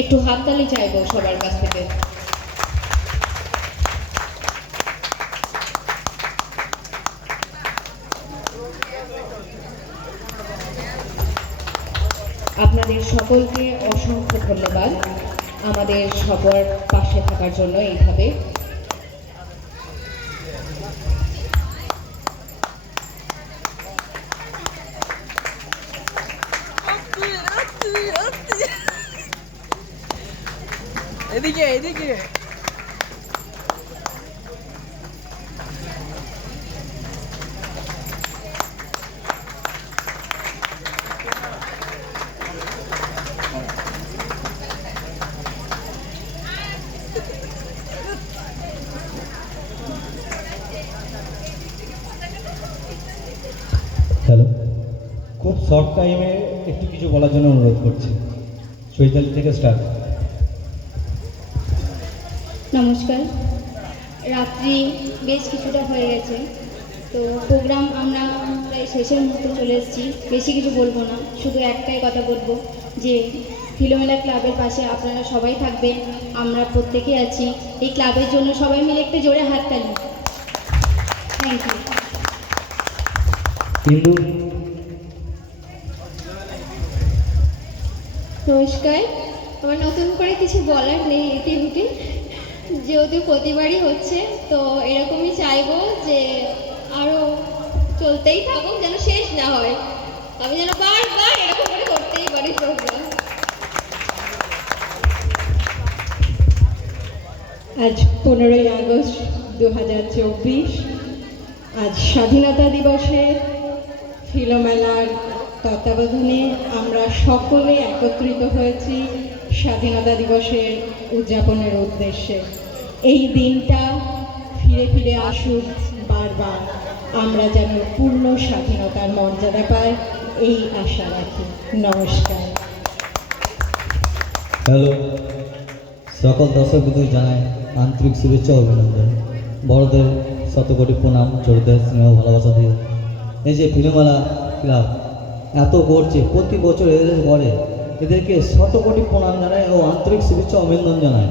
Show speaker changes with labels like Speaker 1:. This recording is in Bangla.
Speaker 1: একটু হাততালি চাইব সবার কাছ থেকে। আপনাদের সকলকে অসংখ্য ধন্যবাদ। আমাদের সবার পাশে থাকার জন্য এইভাবে এদিকে এদিকে।
Speaker 2: খুব শর্ট টাইমে একটু কিছু বলার জন্য অনুরোধ করছি। চৈতালি থেকে স্টার্ট
Speaker 3: নমস্কার। রাত্রি বেশ কিছুটা হয়ে গেছে। তো প্রোগ্রাম আমরা প্রায় শেষের মুহূর্তে চলে এসেছি। বেশি কিছু বলব না শুধু একটাই কথা বলব যে ফিলোমেলা ক্লাবের পাশে আপনারা সবাই থাকবেন আমরা প্রত্যেকেই আছি। এই ক্লাবের জন্য সবাই মিলে একটু জোরে হাততালি থ্যাংক
Speaker 2: ইউ
Speaker 4: নমস্কার। আমার নতুন করে কিছু বলার নেই এটি টিভিতে যেহেতু প্রতিবারই হচ্ছে, তো এরকমই চাইব যে আরও চলতেই থাকুক যেন শেষ না হয়। আমি যেন বারবার এরকম করে করতেই পারি প্রোগ্রাম
Speaker 5: আজ পনেরোই আগস্ট দু হাজার চব্বিশ, আজ স্বাধীনতা দিবসে ফিলোমেলার তত্ত্বাবধানে আমরা সকলে একত্রিত হয়েছি স্বাধীনতা দিবসের উদযাপনের উদ্দেশ্যে। এই দিনটা ফিরে ফিরে আসুক বারবার। আমরা যেন পূর্ণ স্বাধীনতার মর্যাদা পাই, এই আশা রাখি। নমস্কার।
Speaker 2: হ্যালো, সকল দর্শক বিন্দু জানাই আন্তরিক শুভেচ্ছা অভিনন্দন। বড়দের শতকোটি প্রণাম ছোটদের স্নেহ, ভালোবাসা দিয়ে। এই যে ফিল্মওয়ালা ক্লাব, এত করছে প্রতি বছর এদের করে এদেরকে শতকোটি প্রণাম জানায় ও আন্তরিক শুভেচ্ছা অভিনন্দন জানায়